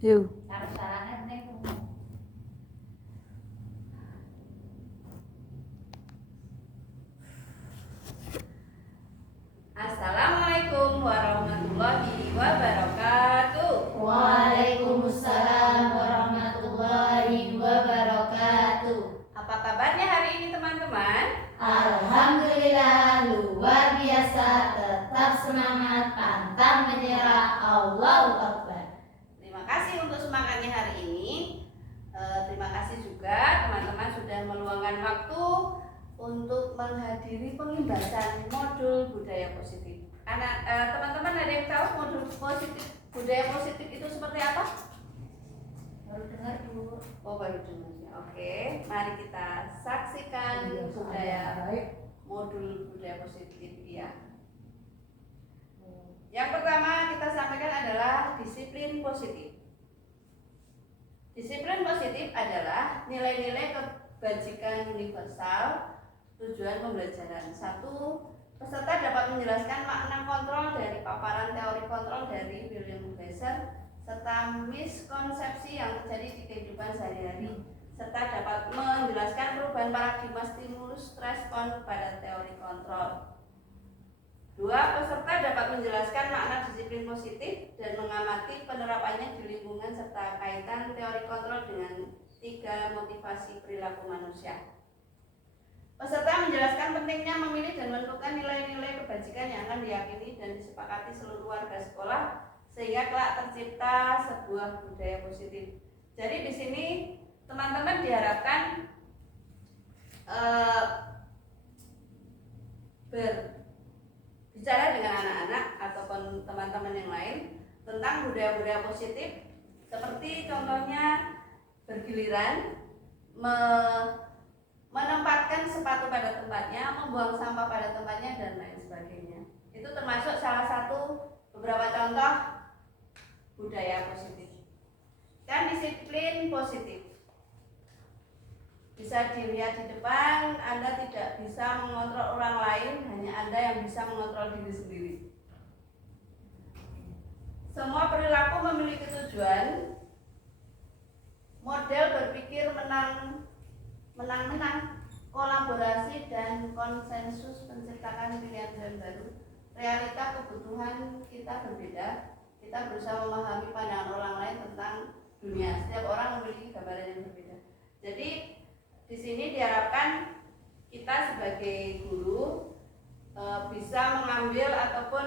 Yuk. Assalamualaikum warahmatullahi wabarakatuh. Waalaikumsalam warahmatullahi wabarakatuh. Apa kabarnya hari ini teman-teman? Alhamdulillah luar biasa, tetap semangat, pantang menyerah. Allahu Akbar. Terima kasih untuk semangatnya hari ini. Terima kasih juga teman-teman sudah meluangkan waktu untuk menghadiri pengimbasan modul budaya positif. Karena teman-teman ada yang tahu modul budaya positif itu seperti apa? Baru dengar Bu. Oh, baru dengar ya. Oke, mari kita saksikan modul budaya positif ya. Yang pertama kita sampaikan adalah disiplin positif. Disiplin positif adalah nilai-nilai kebajikan universal tujuan pembelajaran. 1. Peserta dapat menjelaskan makna kontrol dari paparan teori kontrol dari William Glasser serta miskonsepsi yang terjadi di kehidupan sehari-hari, serta dapat menjelaskan perubahan paradigma stimulus respon pada teori kontrol. 2. Peserta dapat menjelaskan makna disiplin positif dan mengamati penerapannya di lingkungan serta kaitan teori kontrol dengan 3 motivasi perilaku manusia. Peserta menjelaskan pentingnya memilih dan menentukan nilai-nilai kebajikan yang akan diyakini dan disepakati seluruh warga sekolah sehingga kelak tercipta sebuah budaya positif. Jadi di sini teman-teman diharapkan berbicara dengan anak-anak ataupun teman-teman yang lain tentang budaya-budaya positif, seperti contohnya bergiliran, menempatkan sepatu pada tempatnya, membuang sampah pada tempatnya, dan lain sebagainya. Itu termasuk salah satu beberapa contoh budaya positif. Dan disiplin positif bisa dilihat di depan, Anda tidak bisa mengontrol orang lain, hanya Anda yang bisa mengontrol diri sendiri. Semua perilaku memiliki tujuan. Model berpikir menang-menang, kolaborasi dan konsensus menciptakan pilihan baru. Realita kebutuhan kita berbeda. Kita berusaha memahami pandangan orang lain tentang dunia. Setiap orang memiliki gambaran yang berbeda. Jadi di sini diharapkan kita sebagai guru bisa mengambil ataupun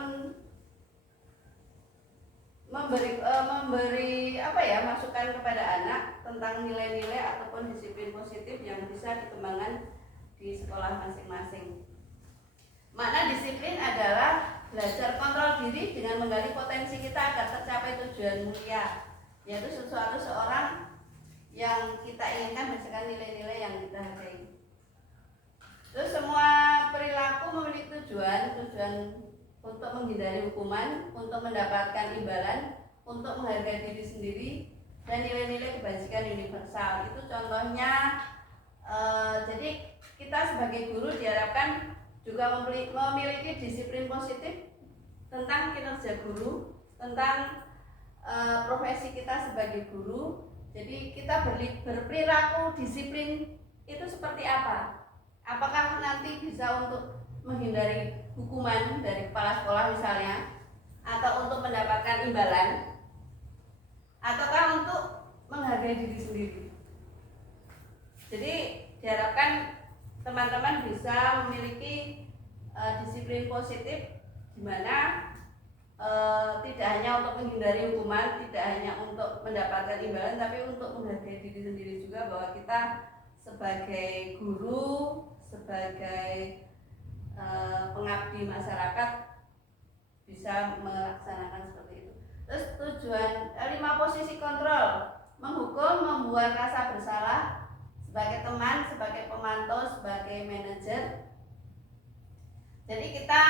memberi masukan kepada anak tentang nilai-nilai ataupun disiplin positif yang bisa dikembangkan di sekolah masing-masing. Makna disiplin adalah belajar kontrol diri dengan menggali potensi kita agar tercapai tujuan mulia, yaitu seorang yang kita inginkan berdasarkan nilai-nilai yang kita hargai. Terus semua perilaku memiliki tujuan untuk menghindari hukuman, untuk mendapatkan imbalan, untuk menghargai diri sendiri, dan nilai-nilai kebajikan universal. Itu contohnya. Jadi kita sebagai guru diharapkan juga memiliki disiplin positif tentang kinerja guru, tentang profesi kita sebagai guru. Jadi kita berperilaku disiplin itu seperti apa? Apakah nanti bisa untuk menghindari hukuman dari kepala sekolah misalnya, atau untuk mendapatkan imbalan, ataukah untuk menghargai diri sendiri? Jadi diharapkan teman-teman bisa memiliki disiplin positif, di mana tidak hanya untuk menghindari hukuman, tidak hanya untuk mendapatkan imbalan, tapi untuk menghargai diri sendiri juga, bahwa kita sebagai guru, sebagai pengabdi masyarakat bisa melaksanakan seperti itu. Terus tujuan 5 posisi kontrol: menghukum, membuat rasa bersalah sebagai teman, sebagai pemantau, sebagai manajer. Jadi kita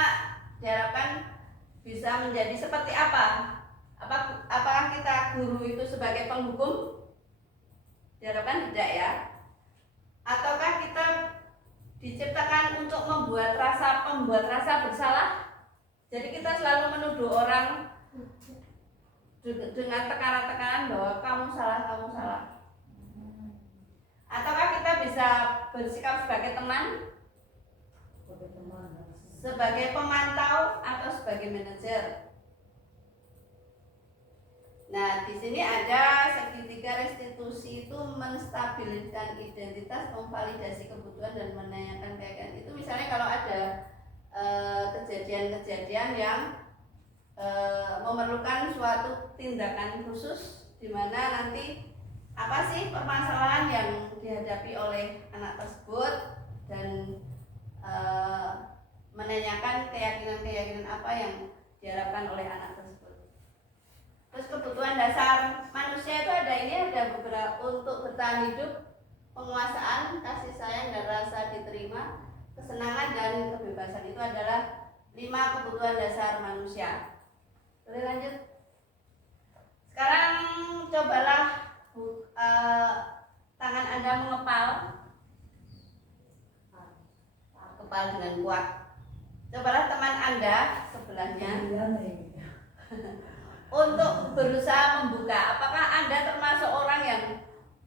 diharapkan bisa menjadi seperti apa? Apakah kita guru itu sebagai penghukum? Diharapkan tidak ya. Ataukah kita diciptakan untuk membuat rasa bersalah? Jadi kita selalu menuduh orang dengan tekanan-tekanan mengatakan bahwa kamu salah. Ataukah kita bisa bersikap sebagai teman, sebagai pemantau, atau sebagai manajer? Nah, di sini ada segitiga restitusi itu menstabilkan identitas, memvalidasi kebutuhan dan menanyakan keyakinan. Itu misalnya kalau ada kejadian-kejadian yang memerlukan suatu tindakan khusus di mana nanti apa sih permasalahan yang dihadapi oleh anak tersebut dan menanyakan keyakinan-keyakinan apa yang diharapkan oleh anak tersebut. Terus kebutuhan dasar manusia itu ada beberapa: untuk bertahan hidup, penguasaan, kasih sayang dan rasa diterima, kesenangan dan kebebasan. Itu adalah 5 kebutuhan dasar manusia. Boleh lanjut? Sekarang cobalah tangan Anda mengepal dengan kuat. Cobalah teman Anda sebelahnya untuk berusaha membuka. Apakah Anda termasuk orang yang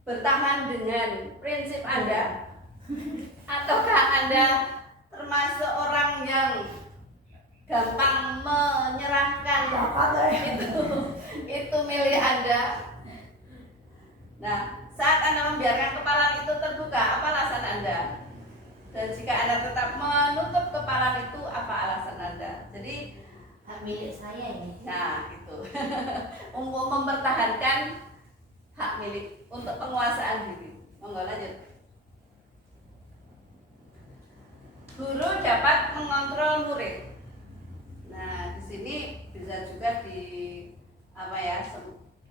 bertahan dengan prinsip Anda? Ataukah Anda termasuk orang yang gampang menyerahkan itu milik Anda? Nah, saat Anda membiarkan kepala itu terbuka, apa alasan Anda? Dan jika Anda tetap menutup kepala itu, apa alasan Anda? Jadi milik saya ini. nah, itu untuk mempertahankan hak milik, untuk penguasaan diri. Monggo lanjut. Guru dapat mengontrol murid. Nah, di sini bisa juga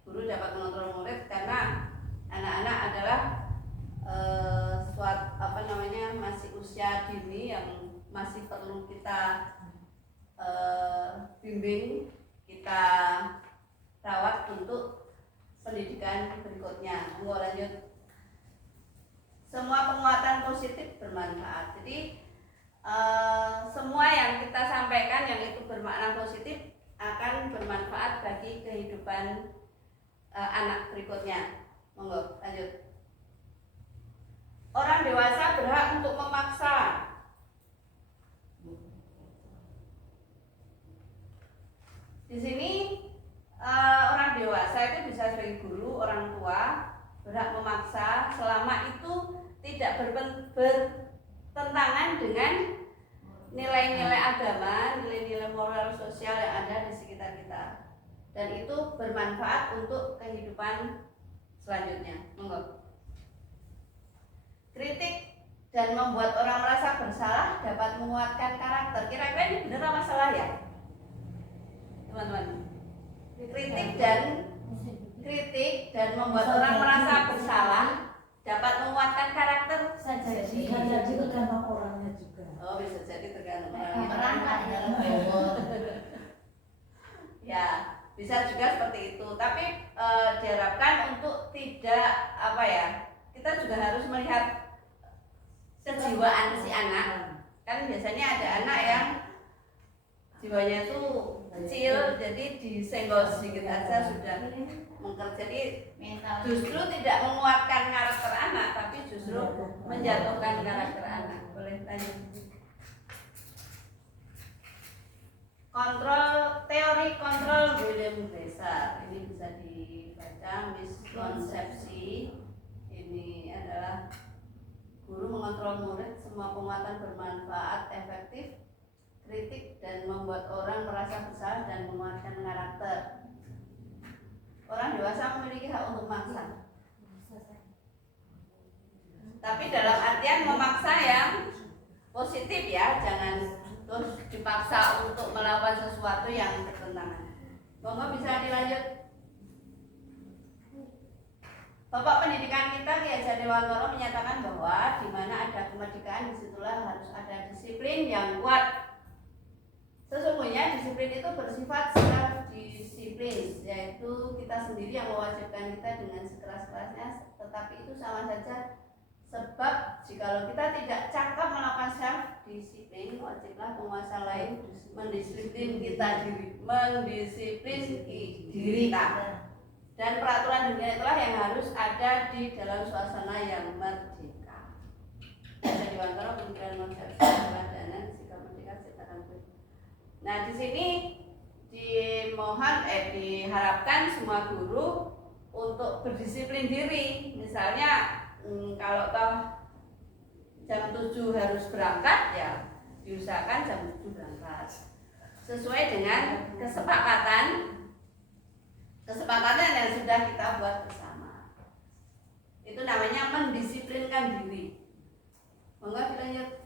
guru dapat mengontrol murid karena anak-anak adalah masih usia dini yang masih perlu kita bimbing, kita rawat untuk pendidikan berikutnya. Mau lanjut. Semua penguatan positif bermanfaat. Jadi semua yang kita sampaikan yang itu bermakna positif akan bermanfaat bagi kehidupan anak berikutnya. Monggo lanjut. Orang dewasa berhak untuk memaksa. Di sini orang dewasa itu bisa sebagai guru, orang tua berhak memaksa selama itu tidak bertentangan dengan nilai-nilai agama, nilai-nilai moral sosial yang ada di sekitar kita, dan itu bermanfaat untuk kehidupan selanjutnya. Monggo. Kritik dan membuat orang merasa bersalah dapat menguatkan karakter. Kira-kira ini benar apa salah ya, teman-teman? Kritik dan membuat orang merasa bersalah dapat menguatkan karakter. Saja Bisa jadi tergantung orangnya juga. Oh, bisa jadi tergantung orangnya. perangkat dalam bawah. Ya, bisa juga seperti itu. Tapi diharapkan untuk tidak kita juga harus melihat kejiwaan si anak. Kan biasanya ada anak yang jiwanya itu kecil, jadi disenggol sedikit aja sudah mengker. Jadi justru tidak menguatkan karakter anak, tapi justru menjatuhkan karakter anak. Boleh lanjut. Teori kontrol William Besar. Ini bisa dibaca miskonsepsi. Ini adalah guru mengontrol murid, semua penguatan bermanfaat, efektif, kritik dan membuat orang merasa bersalah dan menguatkan karakter. Orang dewasa memiliki hak untuk memaksa, tapi dalam artian memaksa yang positif ya, jangan terus dipaksa untuk melakukan sesuatu yang bertentangan. Monggo bisa dilanjut. Bapak pendidikan kita Ki Hajar Dewantoro menyatakan bahwa di mana ada kemerdekaan disitulah harus ada disiplin yang kuat. Sesungguhnya disiplin itu bersifat self disiplin, yaitu kita sendiri yang mewajibkan kita dengan sekeras-kerasnya, tetapi itu sama saja. Sebab jikalau kita tidak cakap melakukan self disiplin, wajiblah penguasa lain mendisiplin diri kita. Dan peraturan demikian itulah yang harus ada di dalam suasana yang merdeka. Ada di antara pemikiran konsep keteladanan, sikap merdeka, ciptakan budi. Nah, di sini diharapkan semua guru untuk berdisiplin diri. Misalnya kalau toh jam 7 harus berangkat, ya diusahakan jam 7 berangkat sesuai dengan kesepakatan yang sudah kita buat bersama. Itu namanya mendisiplinkan diri. Monggo dilanjut.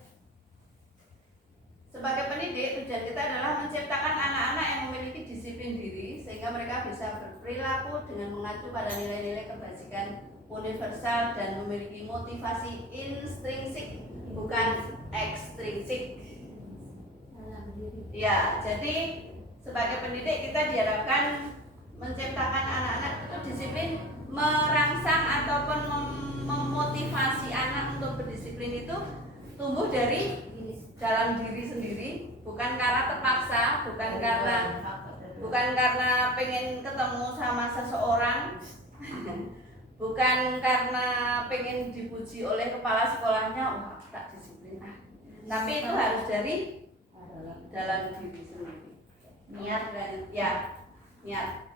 Sebagai pendidik, tujuan kita adalah menciptakan anak-anak yang memiliki disiplin diri sehingga mereka bisa berperilaku dengan mengacu pada nilai-nilai kebajikan universal dan memiliki motivasi intrinsik bukan ekstrinsik. Ya, jadi sebagai pendidik kita diharapkan menciptakan anak-anak itu disiplin, merangsang ataupun memotivasi anak untuk berdisiplin itu tumbuh dari dalam diri sendiri, bukan karena terpaksa, bukan karena pengen ketemu sama seseorang, bukan karena pengen dipuji oleh kepala sekolahnya, wah tak disiplin, tapi itu harus dari dalam diri sendiri. Niat dan niat.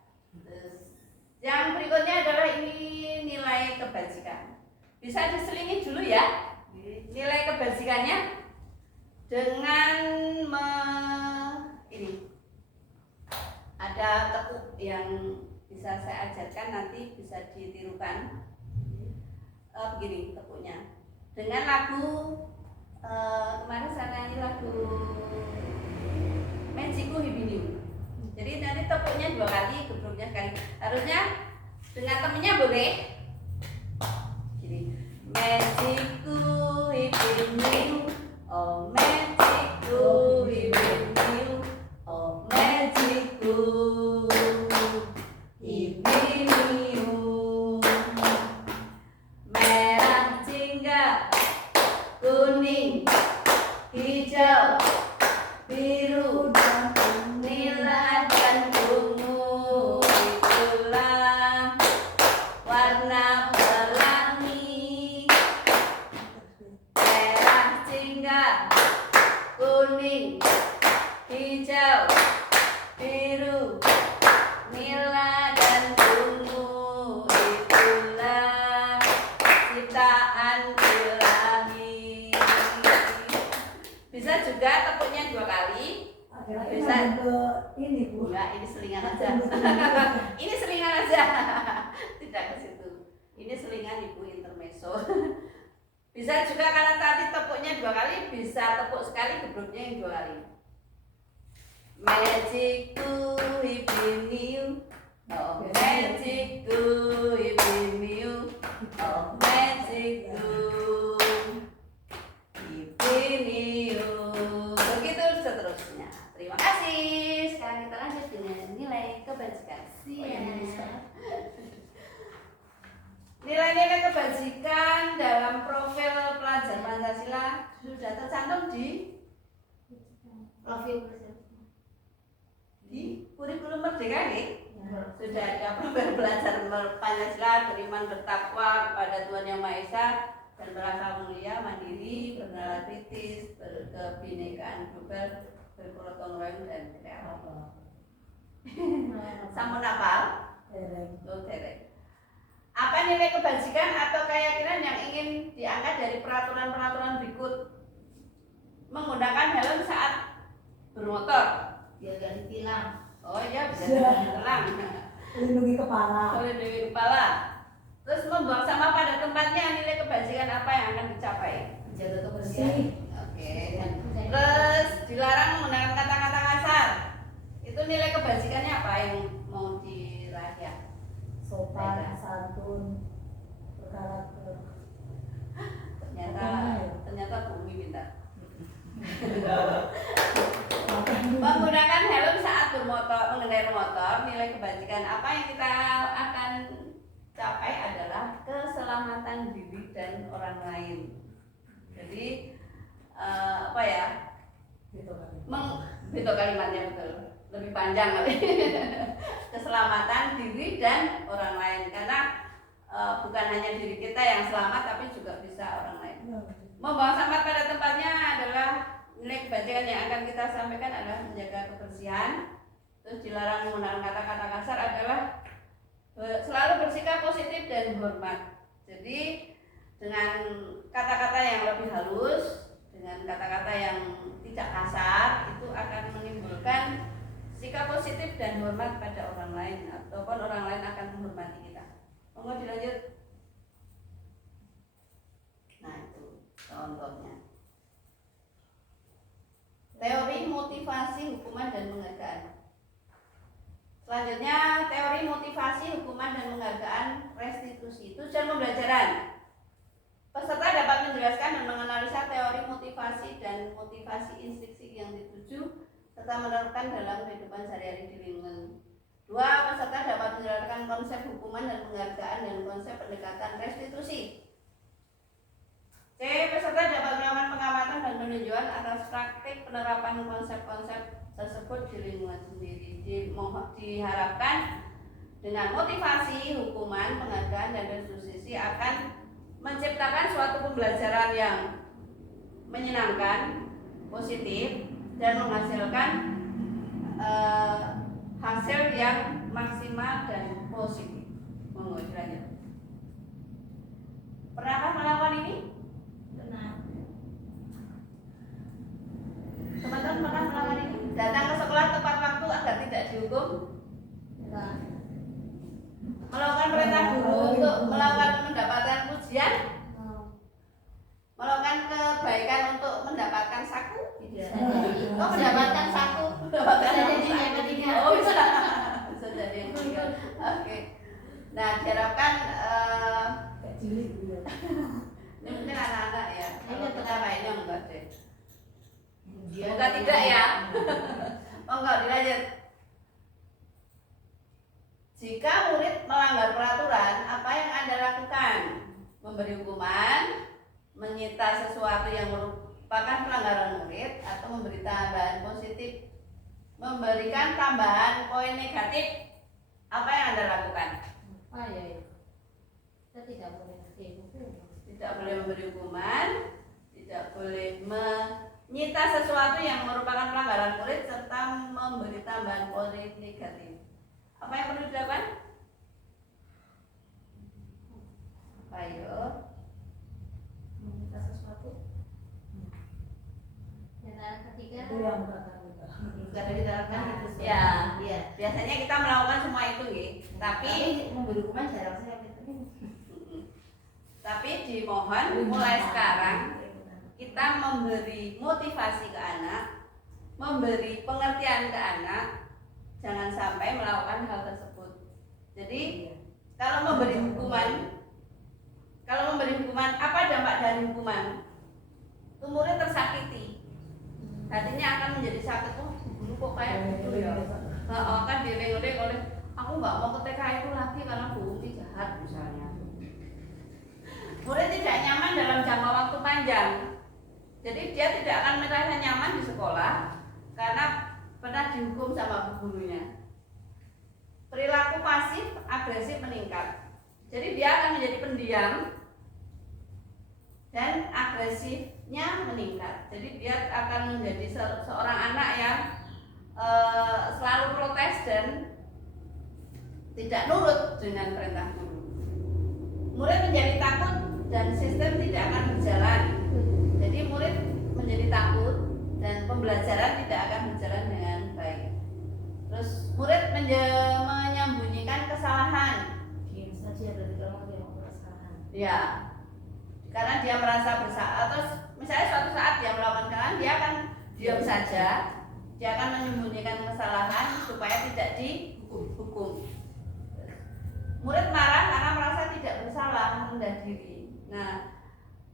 Yang berikutnya adalah ini nilai kebajikan. Bisa diselingi dulu ya nilai kebajikannya dengan ini ada tekuk yang bisa saya ajarkan, nanti bisa ditirukan. Begini tekuknya dengan lagu kemarin saya nyanyi lagu Magiku Hibiniu. Jadi nanti tekuknya 2 kali, gebroknya sekali. Harusnya dengan temennya boleh. Gini. Magiku Hibiniu, oh Magiku Hibiniu, oh Magiku Hibiniu. Merah jingga, kuning, hijau, biru, nila dan ungu, itulah warna pelangi. Merah jingga, kuning, hijau, biru, nila dan ungu, itulah ciptaan ilahi. Bisa juga tekuknya 2 kali. Bisa ini Bu. Enggak, ini selingan aja. Ini selingan aja. Tidak ke situ. Ini selingan Ibu intermezzo. Bisa juga kalau tadi tepuknya 2 kali, bisa tepuk sekali, gebroknya yang 2 kali. Magiku Hibiniu, oh Magiku Hibiniu, oh Magiku Hibiniu. Begitu seterusnya. Terima kasih. Sekarang kita lanjut dengan nilai kebajikan. Nilai-nilai kebajikan dalam profil pelajar Pancasila sudah tercantum di kurikulum Merdeka nih. Sudah ada profil pelajar Pancasila, beriman bertakwa kepada Tuhan Yang Maha Esa dan berakal mulia, mandiri, bernalar kritis, berkebinekaan global, bergotong royong dan kreatif. Sampun hafal? Dereng. Apa nilai kebajikan atau keyakinan yang ingin diangkat dari peraturan-peraturan berikut? Menggunakan helm saat bermotor. Biar gak ditilang. Oh iya, bisa ditilang. Melindungi kepala. Melindungi kepala. Terus membuang sampah pada tempatnya, nilai kebajikan apa yang akan dicapai? Jaga kebersihan. Oke. Terus dilarang menggunakan kata-kata kasar. Itu nilai kebajikannya apa yang mau diraih? Sopan, santun, berkarakter. Ternyata bumi pintar. Menggunakan helm saat mengendarai motor, nilai kebajikan apa yang kita akan capai adalah keselamatan diri dan orang lain. Jadi apa ya? Itu kalimatnya betul. Lebih panjang kali. Keselamatan diri dan orang lain, karena hanya diri kita yang selamat, tapi juga bisa orang lain. Membuang sampah pada tempatnya adalah nilai kebajikan yang akan kita sampaikan adalah menjaga kebersihan. Terus dilarang menggunakan kata-kata kasar adalah selalu bersikap positif dan hormat. Jadi dengan kata-kata yang lebih halus, dengan kata-kata yang tidak kasar, itu akan menimbulkan sikap positif dan hormat pada orang lain, ataupun orang lain akan menghormati kita. Monggo dilanjut. Nah itu contohnya. Teori motivasi hukuman dan penghargaan. Selanjutnya teori motivasi hukuman dan penghargaan restitusi. Tujuan pembelajaran. Peserta dapat menjelaskan dan menganalisa teori motivasi dan motivasi instruksi yang dituju serta menerapkan dalam kehidupan sehari-hari di lingkungan. 2. Peserta dapat menjelaskan konsep hukuman dan penghargaan dan konsep pendekatan restitusi. C. Peserta dapat melakukan pengamatan dan peninjauan atas praktik penerapan konsep-konsep tersebut di lingkungan sendiri. Diharapkan dengan motivasi, hukuman, penghargaan, dan restitusi akan menciptakan suatu pembelajaran yang menyenangkan, positif, dan menghasilkan hasil yang maksimal dan positif. Monggo dilanjut. Pernahkah melakukan ini? Pernah. Teman-teman pernah melakukan ini? Datang ke sekolah tepat waktu agar tidak dihukum? Pernah. Melakukan perintah guru untuk mendapatkan pujian? Melakukan kebaikan untuk mendapatkan saku? Tidak. Oh, mendapatkan saku, mendapatkan Bisa jadi saku. yang ketiga. Oh, bisa. Bisa jadi yang ketiga. Oke. Nah, diharapkan Kayak cilik gitu ya. ini mungkin anak-anak ya. Kalau kita lainnya enggak deh. Dia Tidak ya. Monggo dilanjut. Jika murid melanggar peraturan, apa yang Anda lakukan? Memberi hukuman, menyita sesuatu yang merupakan pelanggaran murid, atau memberi tambahan positif, memberikan tambahan poin negatif? Apa yang Anda lakukan? Oh ya. Kita tidak boleh memberi hukuman. Tidak boleh memberi hukuman, tidak boleh menyita sesuatu yang merupakan pelanggaran murid, serta memberi tambahan poin negatif. Apa yang perlu dilakukan? Ayo. Meminta sesuatu. Yang ketiga. Itu yang bukan kita. Karena kita lakukan itu. Ya. Iya. Biasanya kita melakukan semua itu, nggih. Tapi memberi hukuman jarang saya tapi dimohon mulai sekarang kita memberi motivasi ke anak, memberi pengertian ke anak, jangan sampai melakukan hal tersebut. Jadi kalau memberi hukuman, apa dampak dari hukuman? Murid tersakiti, hatinya akan menjadi sakit. Oh, guru kok kayak gitu ya. Kan dieling-eling oleh aku nggak mau ke TK itu lagi karena Bu Umi jahat misalnya. Murid tidak nyaman dalam jangka waktu panjang. Jadi dia tidak akan merasa nyaman di sekolah karena pernah dihukum sama gurunya. Perilaku pasif agresif meningkat. Jadi dia akan menjadi pendiam dan agresifnya meningkat. Jadi dia akan menjadi seorang anak yang selalu protes dan tidak nurut dengan perintah guru. Murid menjadi takut dan sistem tidak akan berjalan. Jadi murid menjadi takut dan pembelajaran tidak akan berjalan dengan baik. Terus murid menyembunyikan kesalahan. diam saja berarti kalau dia mau kesalahan. Ya, karena dia merasa bersalah. Atau misalnya suatu saat dia melakukan kesalahan, dia akan diam saja. Dia akan menyembunyikan kesalahan supaya tidak dihukum. Murid marah karena merasa tidak bersalah, rendah diri. Nah,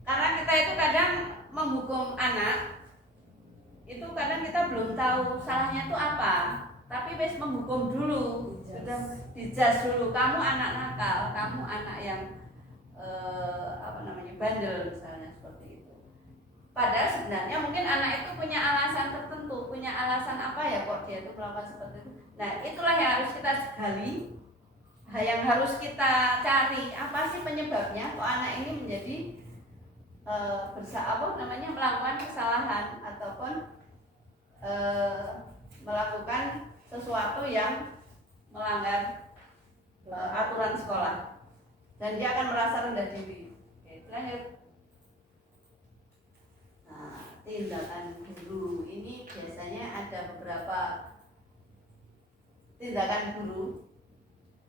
karena kita itu kadang menghukum anak, itu kadang kita belum tahu salahnya itu apa, tapi wis menghukum dulu, sudah dijudge dulu. Kamu anak nakal, kamu anak yang bandel misalnya seperti itu. Padahal sebenarnya mungkin anak itu punya alasan tertentu, punya alasan apa ya kok dia itu melakukan seperti itu. Nah, itulah yang harus kita gali, yang harus kita cari apa sih penyebabnya kok anak ini menjadi melakukan kesalahan ataupun melakukan sesuatu yang melanggar aturan sekolah dan dia akan merasa rendah diri. Oke, lanjut. Nah, tindakan guru ini biasanya ada beberapa tindakan guru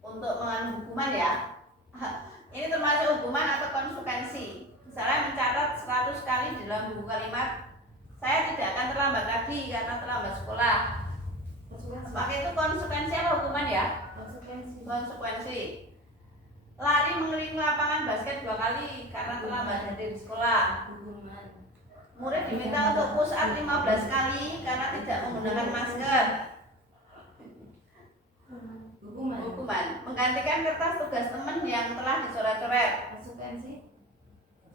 untuk mengambil hukuman ya. Ini termasuk hukuman atau konsekuensi. Misalnya mencatat 100 kali di dalam buku kalimat, saya tidak akan terlambat lagi karena terlambat sekolah. Maka itu konsekuensi apa hukuman ya? Konsekuensi. Lari mengelilingi lapangan basket 2 kali karena terlambat hadir di sekolah. Murid diminta untuk push up 15 kali karena tidak menggunakan masker. Hukuman. Menggantikan kertas tugas teman yang telah dicoret-coret.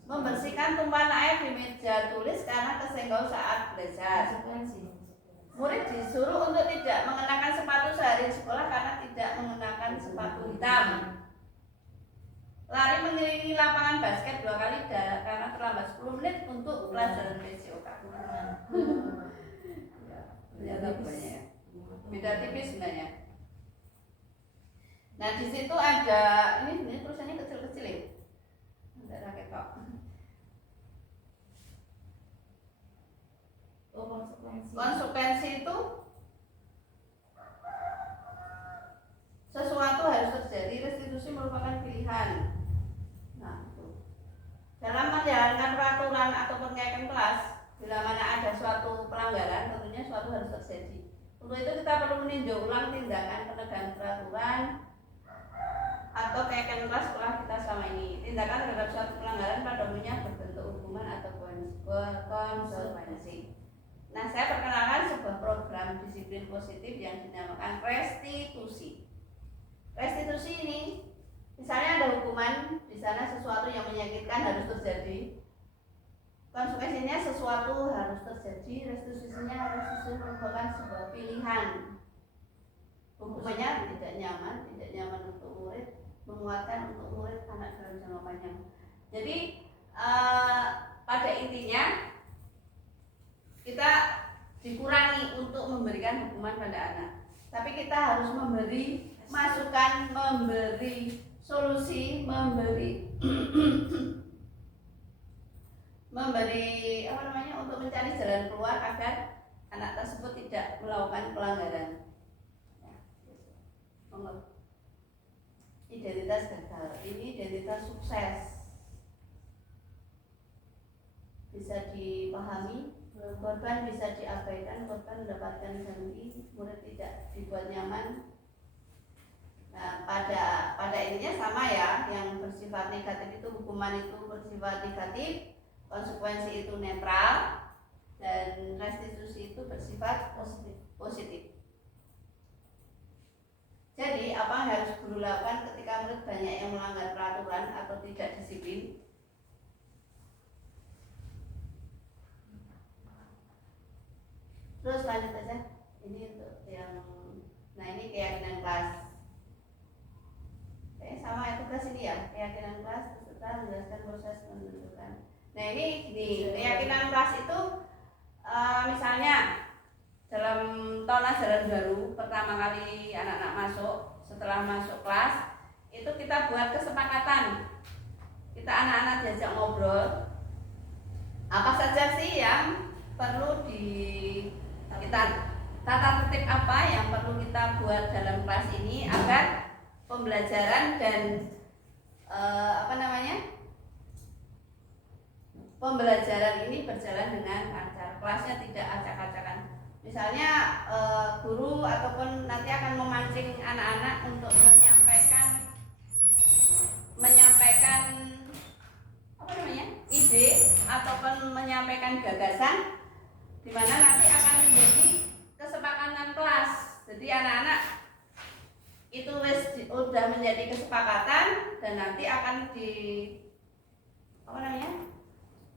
Membersihkan tumpahan air di meja tulis karena kesenggol saat belajar. Murid disuruh untuk tidak mengenakan sepatu sehari di sekolah karena tidak mengenakan sepatu hitam. Lari mengelilingi lapangan basket 2 kali karena terlambat 10 menit untuk pelajaran PCOK. Beda tipis sebenarnya. Nah di situ ada ini tulisannya kecil-kecil ya. Ada raket kok. Konsekuensi itu sesuatu harus terjadi, restitusi merupakan pilihan. Nah, itu. Dalam menjalankan peraturan atau kenaikan kelas, bila mana ada suatu pelanggaran, tentunya suatu harus terjadi. Untuk itu kita perlu meninjau ulang tindakan penegakan peraturan atau kenaikan kelas sekolah kita selama ini. Tindakan terhadap suatu pelanggaran pada umumnya berbentuk hukuman atau konsekuensi. Nah, saya perkenalkan sebuah program disiplin positif yang dinamakan restitusi. Restitusi ini, misalnya ada hukuman, di sana sesuatu yang menyakitkan harus terjadi. Konsekuensinya sesuatu harus terjadi, restitusinya merupakan sebuah pilihan. Hukumannya tidak nyaman untuk murid, menguatkan untuk murid anak dalam jangka panjang. Jadi pada intinya kita dikurangi untuk memberikan hukuman pada anak, tapi kita harus memberi masukan, memberi solusi, memberi untuk mencari jalan keluar agar anak tersebut tidak melakukan pelanggaran. Identitas gagal, ini identitas sukses. Bisa dipahami, korban bisa diabaikan, korban mendapatkan ganti, murid tidak dibuat nyaman. Nah, pada intinya sama ya, yang bersifat negatif itu hukuman itu bersifat negatif, konsekuensi itu netral, dan restitusi itu bersifat positif. Jadi apa yang harus guru lakukan ketika murid banyak yang melanggar peraturan atau tidak disiplin? Terus lanjut aja. Ini untuk yang, nah ini keyakinan kelas. Sama ya tugas ini ya, keyakinan kelas serta menjelaskan proses menentukan. Nah ini keyakinan kelas itu misalnya dalam tahun ajaran baru pertama kali anak-anak masuk, setelah masuk kelas itu kita buat kesepakatan, kita anak-anak diajak ngobrol apa saja sih yang perlu kita tata tertib apa yang perlu kita buat dalam kelas ini agar pembelajaran dan pembelajaran ini berjalan dengan lancar, kelasnya tidak acak-acakan. Misalnya guru ataupun nanti akan memancing anak-anak untuk menyampaikan ide ataupun menyampaikan gagasan, di mana nanti akan menjadi kesepakatan kelas. Jadi anak-anak itu sudah menjadi kesepakatan dan nanti akan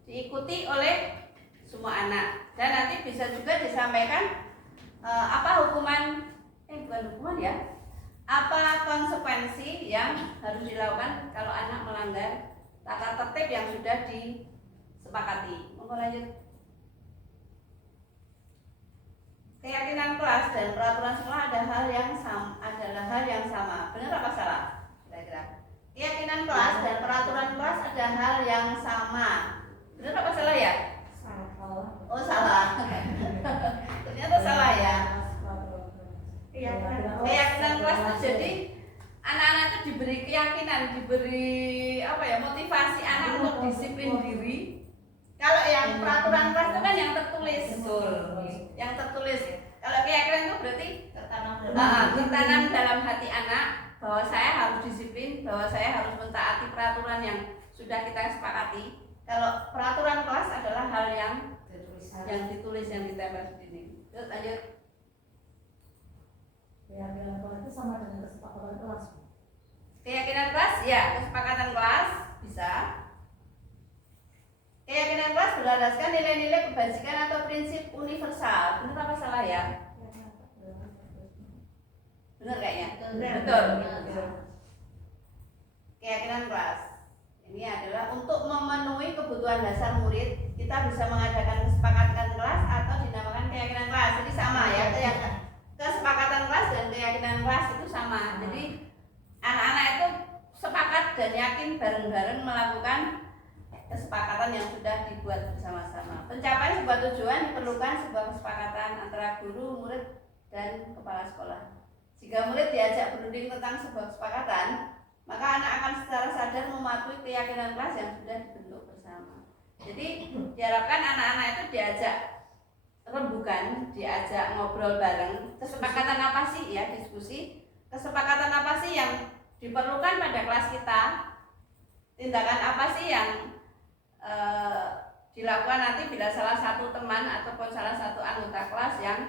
diikuti oleh semua anak, dan nanti bisa juga disampaikan apa hukuman bukan hukuman ya, apa konsekuensi yang harus dilakukan kalau anak melanggar tata tertib yang sudah disepakati. Monggo lanjut. Keyakinan kelas dan peraturan sekolah adalah hal yang sama. Benar apa salah? Kira-kira. Keyakinan kelas dan peraturan kelas ada hal yang sama. Benar apa salah ya? Salah. Oh salah. Ternyata salah ya. Keyakinan kelas itu jadi anak-anak itu diberi keyakinan, diberi motivasi anak untuk disiplin diri. Kalau yang peraturan kelas itu kan yang tertulis, yang tertulis. Kalau keyakinan itu berarti tertanam dalam hati anak bahwa saya harus disiplin, bahwa saya harus mentaati peraturan yang sudah kita sepakati. Kalau peraturan kelas adalah hal yang ditulis, yang ditempel sendiri. Terus lanjut. Keyakinan kelas itu sama dengan kesepakatan kelas. Keyakinan kelas, ya kesepakatan kelas bisa. Keyakinan kelas berlandaskan nilai-nilai kebajikan atau prinsip universal. Benar apa salah ya? Benar kayaknya. Betul. Keyakinan kelas ini adalah untuk memenuhi kebutuhan dasar murid. Kita bisa mengadakan kesepakatan kelas atau dinamakan keyakinan kelas. Jadi sama ya, kesepakatan kelas dan keyakinan kelas itu sama. Jadi anak-anak itu sepakat dan yakin bareng-bareng melakukan kesepakatan yang sudah dibuat bersama-sama. Pencapaian sebuah tujuan diperlukan sebuah kesepakatan antara guru, murid, dan kepala sekolah. Jika murid diajak berunding tentang sebuah kesepakatan, maka anak akan secara sadar mematuhi keyakinan kelas yang sudah dibentuk bersama. Jadi diharapkan anak-anak itu diajak rembukan, diajak ngobrol bareng. Kesepakatan apa sih ya, diskusi. Kesepakatan apa sih yang diperlukan pada kelas kita? Tindakan apa sih yang dilakukan nanti bila salah satu teman ataupun salah satu anggota kelas yang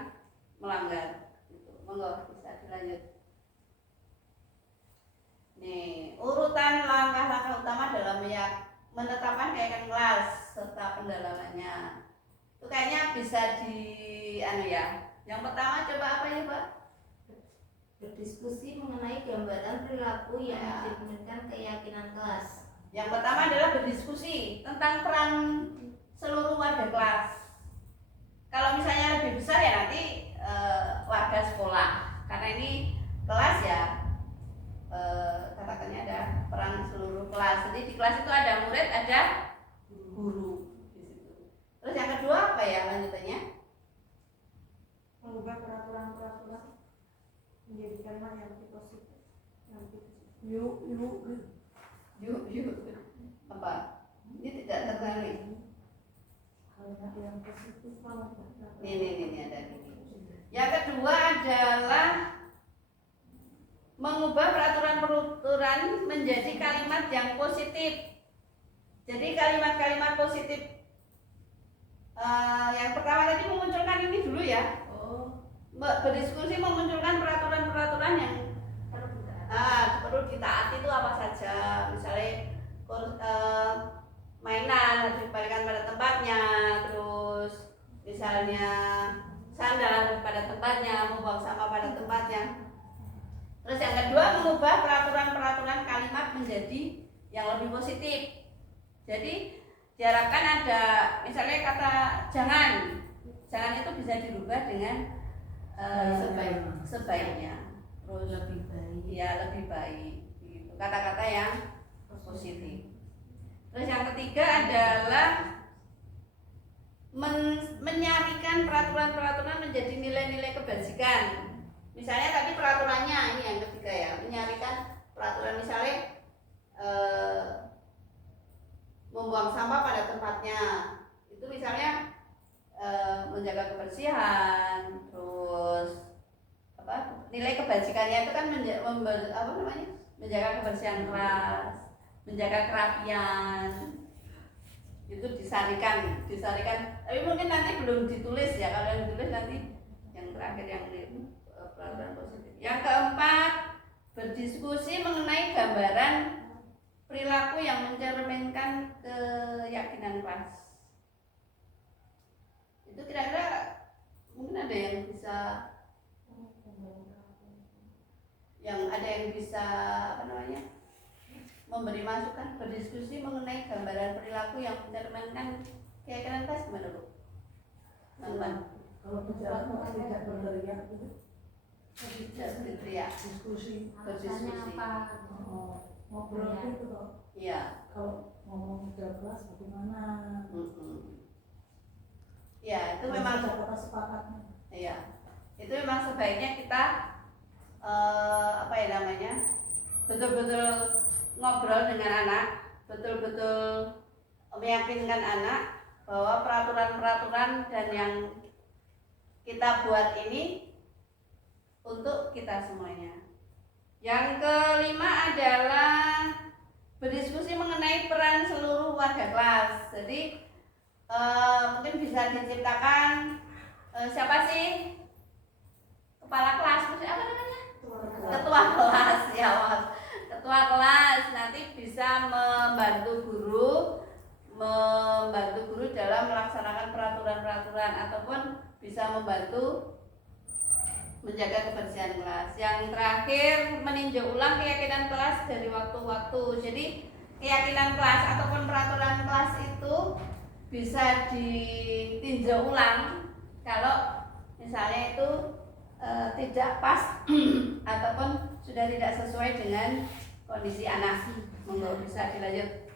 melanggar. Monggo bisa dilanjut. Nih, urutan langkah-langkah utama dalam menetapkan keyakinan kelas serta pendalamannya. Itu kayaknya bisa yang pertama coba apa ya, Pak? Berdiskusi mengenai gambaran perilaku yang mencerminkan keyakinan kelas. Yang pertama adalah berdiskusi tentang peran seluruh warga kelas. Kalau misalnya lebih besar ya nanti warga sekolah. Karena ini kelas ya, katakannya ada peran seluruh kelas. Jadi di kelas itu ada murid, ada guru di situ. Terus yang kedua apa ya lanjutannya? Mengubah peraturan-peraturan menjadikan hal yang positif. Yuk. Apa? Ini tidak tertarik. Hal yang positif kalau Ini ada ini. Yang kedua adalah mengubah peraturan-peraturan menjadi kalimat yang positif. Jadi kalimat-kalimat positif yang pertama tadi memunculkan ini dulu ya. Berdiskusi memunculkan peraturan-peraturan yang perlu ditaati itu apa saja. Misalnya mainan harus dikembalikan pada tempatnya, terus misalnya sandal harus pada tempatnya, membuang sampah pada tempatnya. Terus yang kedua mengubah peraturan-peraturan kalimat menjadi yang lebih positif. Jadi diharapkan ada misalnya kata jangan itu bisa dirubah dengan sebaiknya, terus Lebih baik. ya lebih baik gitu. Kata-kata yang positif. Terus yang ketiga adalah menyarikan peraturan-peraturan menjadi nilai-nilai kebajikan. Misalnya tadi peraturannya ini yang ketiga ya, menyarikan peraturan misalnya membuang sampah pada tempatnya. Itu misalnya menjaga kebersihan, terus nilai kebajikannya itu kan menjaga kebersihan kelas, menjaga kerapian. Itu disarikan. Tapi mungkin nanti belum ditulis ya. Kalau yang ditulis nanti yang terakhir yang peraturan positif. Yang keempat, berdiskusi mengenai gambaran perilaku yang mencerminkan keyakinan kelas. Itu kira-kira mungkin ada yang bisa yang ada yang bisa apa namanya memberi masukan, berdiskusi mengenai gambaran perilaku yang mencerminkan keyakinan kelas gimana Bu? Teman-teman. Kalau bicara tidak berteriak gitu. Tidak berteriak. Diskusi. Berdiskusi. Ngobrol gitu loh. Iya. Kalau ngomong di kelas bagaimana? Ya itu memang kata sepakatnya. Iya. Itu memang sebaiknya kita apa ya namanya betul-betul ngobrol dengan anak, betul-betul meyakinkan anak bahwa peraturan-peraturan dan yang kita buat ini untuk kita semuanya. Yang kelima adalah berdiskusi mengenai peran seluruh warga kelas. Jadi mungkin bisa diciptakan siapa sih kepala kelas, maksudnya apa namanya? Ketua kelas ya Mas. Ketua kelas nanti bisa membantu guru dalam melaksanakan peraturan-peraturan ataupun bisa membantu menjaga kebersihan kelas. Yang terakhir meninjau ulang keyakinan kelas dari waktu-waktu. Jadi keyakinan kelas ataupun peraturan kelas itu bisa ditinjau ulang kalau misalnya itu tidak pas ataupun sudah tidak sesuai dengan kondisi anak. Monggo bisa dilanjut.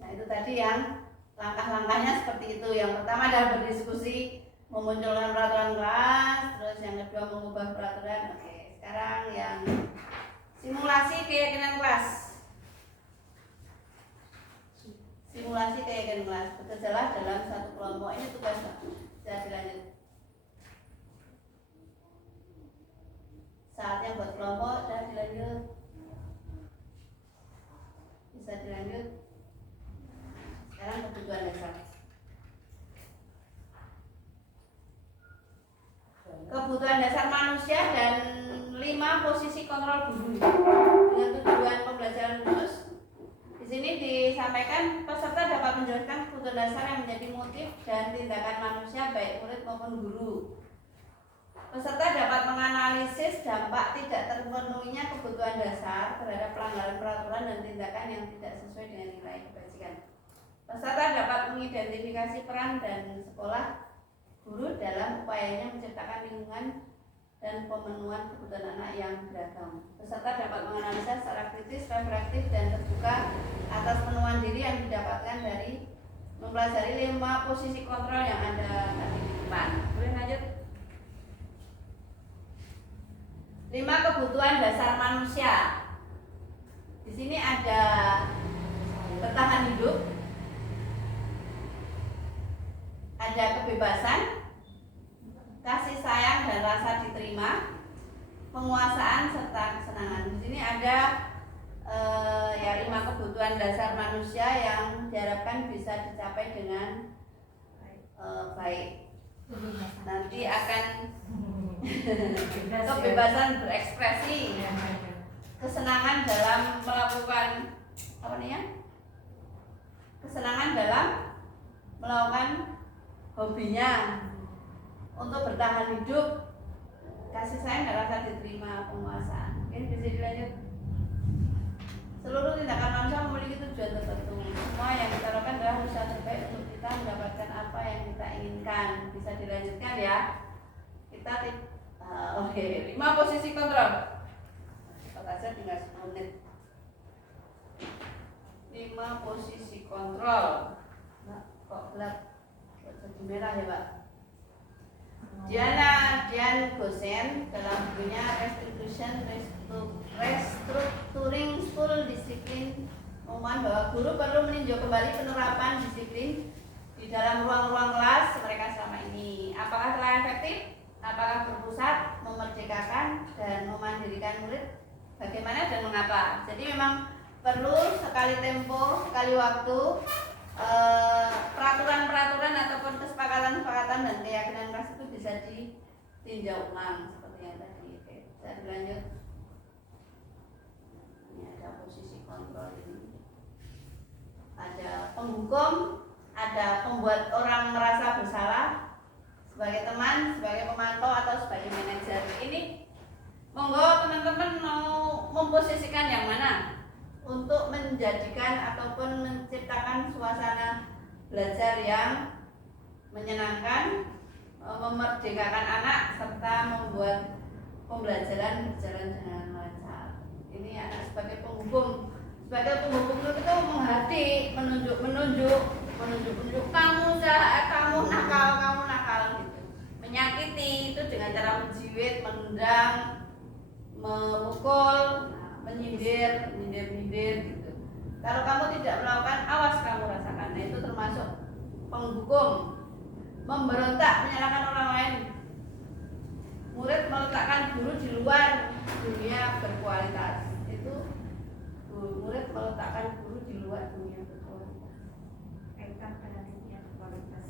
Nah itu tadi yang langkah-langkahnya seperti itu. Yang pertama adalah berdiskusi, memunculkan peraturan kelas, terus yang kedua mengubah peraturan. Oke, sekarang yang simulasi keyakinan kelas. Simulasi keyakinan kelas, bekerjalah dalam satu kelompok. Ini tugas bisa dilanjut. Saatnya buat kelompok, sudah dilanjut. Bisa dilanjut. Sekarang kebutuhan dasar. Kebutuhan dasar manusia dan 5 posisi kontrol guru dengan tujuan pembelajaran khusus. Di sini disampaikan peserta dapat menjelaskan kebutuhan dasar yang menjadi motif dan tindakan manusia baik murid maupun guru. Peserta dapat menganalisis dampak tidak terpenuhinya kebutuhan dasar terhadap pelanggaran peraturan dan tindakan yang tidak sesuai dengan nilai kebajikan. Peserta dapat mengidentifikasi peran dan sekolah guru dalam upayanya menciptakan lingkungan dan pemenuhan kebutuhan anak yang beragam. Peserta dapat menganalisa secara kritis, reflektif, dan terbuka atas penuhan diri yang didapatkan dari mempelajari 5 posisi kontrol yang ada tadi di depan. Boleh lanjut? 5 kebutuhan dasar manusia. Di sini ada bertahan hidup, ada kebebasan, kasih sayang dan rasa diterima, penguasaan serta kesenangan. Di sini ada 5 kebutuhan dasar manusia yang diharapkan bisa dicapai dengan baik. Nanti akan kebebasan berekspresi, kesenangan dalam melakukan apa nih ya? Kesenangan dalam melakukan hobinya, untuk bertahan hidup, kasih sayang dan rasa diterima, penguasaan. Oke, bisa dilanjut. Seluruh tindakan manusia memiliki tujuan tertentu. Semua yang kita lakukan adalah usaha terbaik untuk kita mendapatkan apa yang kita inginkan. Bisa dilanjutkan ya. Kita oke, 5 posisi kontrol. Cepat aja tinggal 10 menit. 5 posisi kontrol. Nah, kok gelap? Kok jadi merah ya, Pak? Dian Gosen dalam bukunya Restructuring School Discipline mengumumkan bahwa guru perlu meninjau kembali penerapan disiplin di dalam ruang-ruang kelas mereka selama ini. Apakah telah efektif? Apakah berpusat, memerdekakan, dan memandirikan murid? Bagaimana dan mengapa? Jadi memang perlu sekali tempo, sekali waktu, peraturan-peraturan ataupun kesepakatan-kesepakatan dan keyakinan kelas itu bisa ditinjau ulang seperti yang tadi. Oke, bisa dilanjut. Ini ada posisi kontrol ini. Ada penghukum, ada pembuat orang merasa bersalah sebagai teman sebagai pemantau atau sebagai manajer. Ini monggo teman-teman mau memposisikan yang mana untuk menjadikan ataupun menciptakan suasana belajar yang menyenangkan, memerdekakan anak serta membuat pembelajaran berjalan dengan lancar. Ini anak sebagai penghubung. Sebagai penghubung itu menghadik, menunjuk kamu nakal gitu. Menyakiti itu dengan cara menjiwit, menendang, memukul, menyindir gitu. Kalau kamu tidak melakukan, awas kamu rasakan. Nah, itu termasuk penghukum. Memberontak, menyalahkan orang lain. Murid meletakkan guru di luar dunia berkualitas. Itu murid meletakkan guru di luar dunia berkualitas. Kaitan pada dunia berkualitas.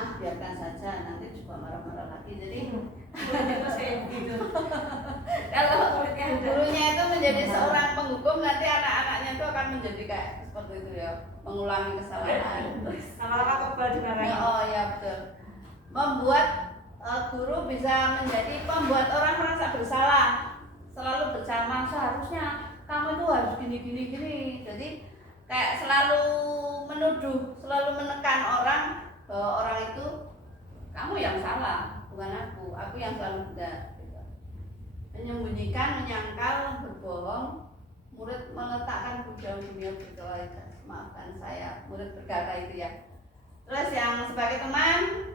Biarkan saja, nanti juga marah-marah lagi. Jadi kalau gurunya itu menjadi seorang penghukum, nanti anak-anaknya itu akan menjadi kayak seperti itu ya, mengulangi kesalahan. Lama-lama kebal dimarahin. Oh ya betul. Membuat guru bisa menjadi pembuat orang merasa bersalah, selalu bercama, seharusnya kamu itu harus gini. Jadi kayak selalu menuduh, selalu menekan orang bahwa orang itu kamu yang salah, bukan aku yang selalu benar. Menyembunyikan, menyangkal, berbohong. Murid meletakkan dalam dunia berkualitas. Maafkan saya, murid berkata itu ya. Terus yang sebagai teman,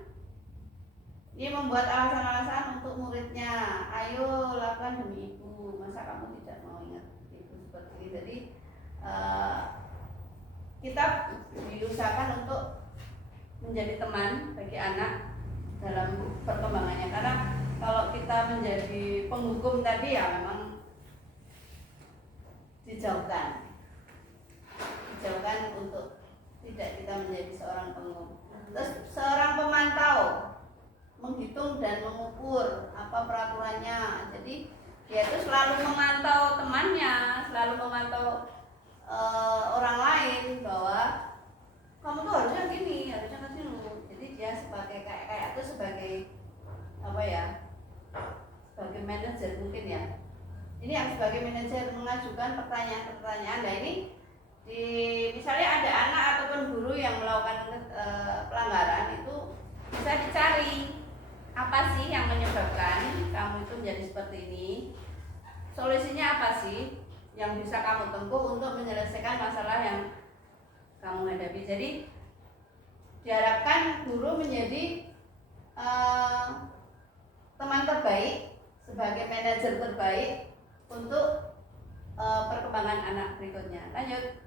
ini membuat alasan-alasan untuk muridnya. Ayo lakukan demi ibu. Masa kamu tidak mau ingat ibu seperti ini? Jadi kita diusahakan untuk menjadi teman bagi anak dalam perkembangannya. Karena kalau kita menjadi penghukum tadi ya memang dijauhkan untuk tidak kita menjadi seorang penghukum. Terus seorang pemantau, menghitung dan mengukur apa peraturannya. Jadi dia itu selalu memantau temannya, selalu memantau orang lain bahwa kamu tuh harusnya gini, harusnya ke sini. Jadi dia sebagai kayak itu sebagai apa ya? Sebagai manajer mungkin ya. Ini yang sebagai manajer mengajukan pertanyaan-pertanyaan. Nah ini misalnya ada anak ataupun guru yang melakukan pelanggaran, itu bisa dicari apa sih yang menyebabkan kamu itu menjadi seperti ini, solusinya apa sih yang bisa kamu tempuh untuk menyelesaikan masalah yang kamu hadapi. Jadi diharapkan guru menjadi teman terbaik, sebagai manajer terbaik untuk perkembangan anak berikutnya. Lanjut.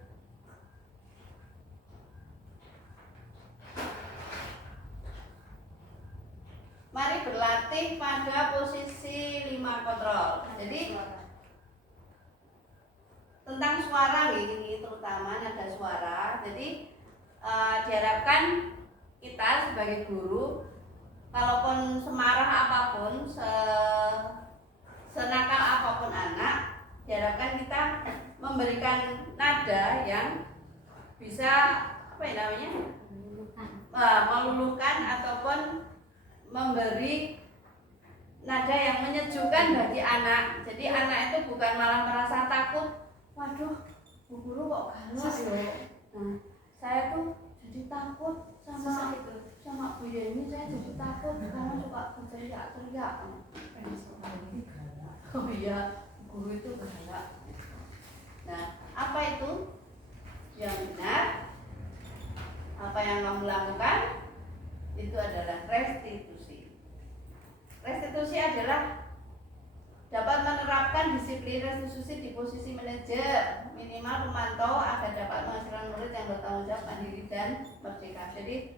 Mari berlatih pada posisi 5 kontrol. Jadi tentang suara ini terutama nada suara. Jadi diharapkan kita sebagai guru, kalaupun semarah apapun, senakal apapun anak, diharapkan kita memberikan nada yang bisa meluluhkan ataupun memberi nada yang menyejukkan bagi anak. Jadi anak itu bukan malah merasa takut, waduh bu guru kok galak ya. Nah, saya tuh jadi takut sama Bu Yeni, saya jadi takut karena suka berteriak-teriak. Oh iya, guru itu galak. Nah, apa itu yang benar? Apa yang kamu lakukan? Itu adalah restitusi. Restitusi adalah dapat menerapkan disiplin restitusi di posisi manajer, minimal pemantau agar dapat menghasilkan murid yang bertanggung jawab, mandiri dan merdeka. Jadi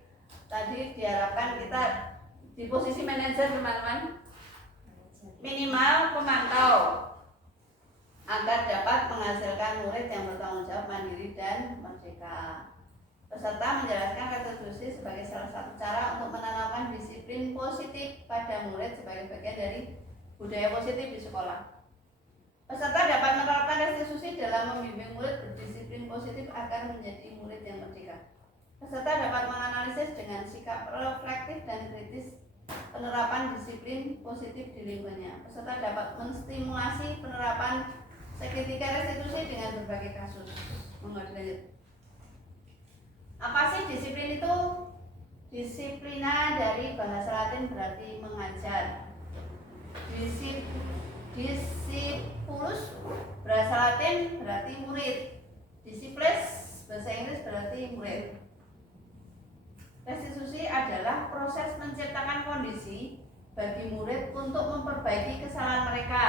tadi diharapkan kita di posisi manajer teman-teman, minimal pemantau agar dapat menghasilkan murid yang bertanggung jawab, mandiri dan merdeka. Peserta menjelaskan restitusi sebagai salah satu cara untuk menanamkan disiplin positif pada murid sebagai bagian dari budaya positif di sekolah. Peserta dapat menerapkan restitusi dalam membimbing murid berdisiplin positif agar menjadi murid yang merdeka. Peserta dapat menganalisis dengan sikap reflektif dan kritis penerapan disiplin positif di lingkungannya. Peserta dapat menstimulasi penerapan seketika restitusi dengan berbagai kasus. Lanjut. Apa sih disiplin itu? Disiplina dari bahasa Latin berarti mengajar. Discipulus bahasa Latin berarti murid. Disciples bahasa Inggris berarti murid. Restitusi adalah proses menciptakan kondisi bagi murid untuk memperbaiki kesalahan mereka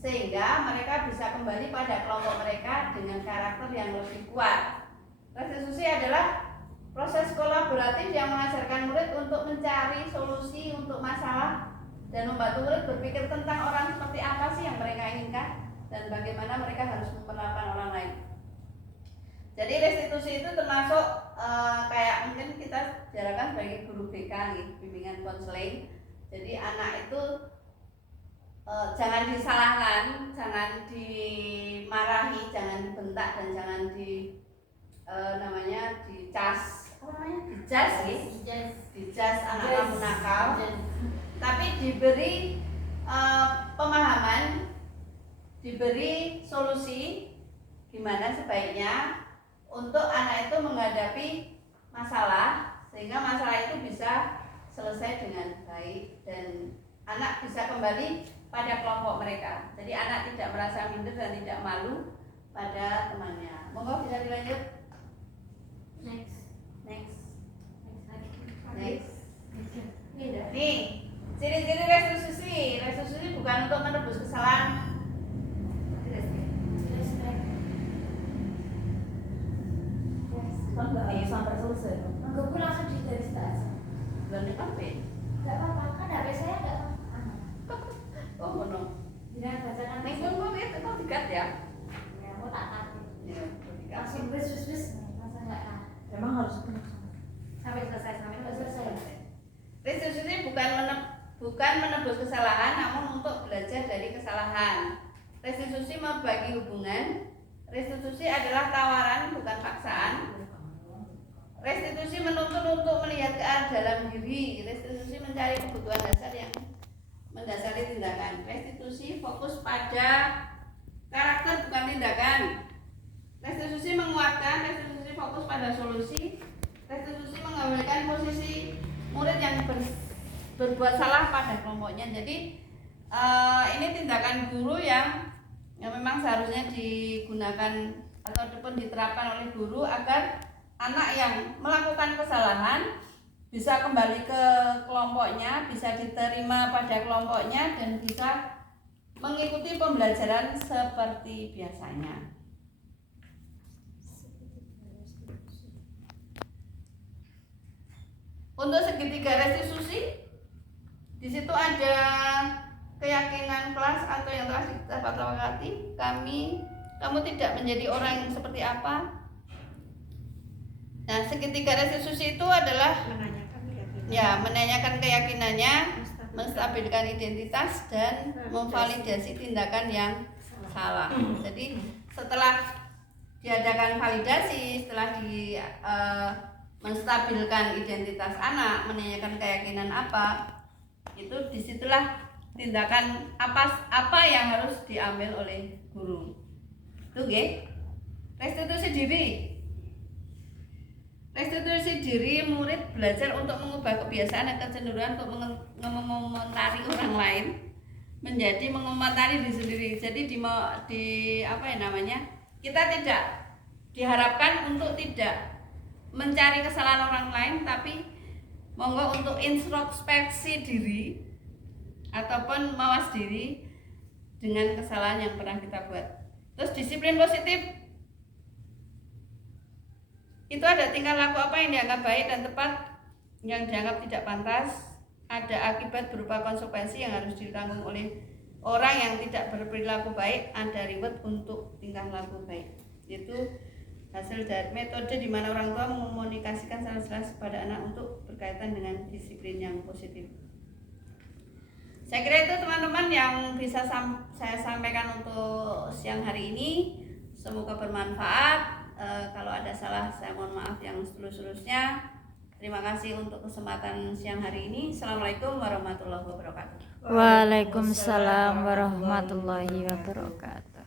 sehingga mereka bisa kembali pada kelompok mereka dengan karakter yang lebih kuat. Restitusi adalah proses kolaboratif yang mengajarkan murid untuk mencari solusi untuk masalah dan membantu murid berpikir tentang orang seperti apa sih yang mereka inginkan dan bagaimana mereka harus memperlakukan orang lain. Jadi restitusi itu termasuk kayak mungkin kita jarakan sebagai guru BK nih, bimbingan konseling. Jadi anak itu jangan disalahkan, jangan dimarahi, jangan dibentak dan jangan dicas anak-anak nakal, tapi diberi pemahaman, diberi solusi gimana sebaiknya untuk anak itu menghadapi masalah sehingga masalah itu bisa selesai dengan baik dan anak bisa kembali pada kelompok mereka. Jadi anak tidak merasa minder dan tidak malu pada temannya. Monggo bisa dilanjut. Next. Nih, ciri-ciri restitusi. Restitusi bukan untuk menebus kesalahan. Enggak sampai selesai. Enggak langsung di garis aja. Belum dipakai. Enggak apa-apa, kan HP saya enggak Oh, benar. Jangan bacakan. Nih, kok itu dikat ya? Ya, mau tak tahu. Iya, dikat. Langsung bis. Masa enggak tahu. Emang harus Sampai selesai. Restitusi bukan menebus kesalahan, namun untuk belajar dari kesalahan. Restitusi membagi hubungan. Restitusi adalah tawaran, bukan paksaan. Restitusi menuntut untuk melihat ke arah dalam diri. Restitusi mencari kebutuhan dasar yang mendasari tindakan. Restitusi fokus pada karakter, bukan tindakan. Restitusi menguatkan. Restitusi fokus pada solusi. Restitusi mengembalikan posisi murid yang berbuat salah pada kelompoknya. Jadi ini tindakan guru yang memang seharusnya digunakan ataupun diterapkan oleh guru agar anak yang melakukan kesalahan bisa kembali ke kelompoknya, bisa diterima pada kelompoknya dan bisa mengikuti pembelajaran seperti biasanya. Untuk segitiga restitusi, di situ ada keyakinan kelas atau yang telah dapat lewati. Kamu tidak menjadi orang yang seperti apa. Nah, segitiga restitusi itu adalah menanyakan keyakinannya, menstabilkan identitas dan memvalidasi tindakan yang salah. Jadi setelah diadakan validasi, setelah menstabilkan identitas anak, menanyakan keyakinan apa, itu disitulah tindakan apa yang harus diambil oleh guru. Itu nggih. Restitusi diri. Restitusi diri, murid belajar untuk mengubah kebiasaan dan kecenderungan untuk mengomentari orang lain menjadi mengomentari diri sendiri. Jadi kita tidak diharapkan untuk tidak mencari kesalahan orang lain, tapi monggo untuk introspeksi diri ataupun mawas diri dengan kesalahan yang pernah kita buat. Terus disiplin positif itu ada tingkah laku apa yang dianggap baik dan tepat, yang dianggap tidak pantas, ada akibat berupa konsekuensi yang harus ditanggung oleh orang yang tidak berperilaku baik, ada reward untuk tingkah laku baik. Itu hasil dari metode di mana orang tua mengomunikasikan secara jelas kepada anak untuk berkaitan dengan disiplin yang positif. Saya kira itu teman-teman yang bisa saya sampaikan untuk siang hari ini. Semoga bermanfaat. Kalau ada salah saya mohon maaf yang setulus-tulusnya. Terima kasih untuk kesempatan siang hari ini. Assalamualaikum warahmatullahi wabarakatuh. Waalaikumsalam warahmatullahi wabarakatuh.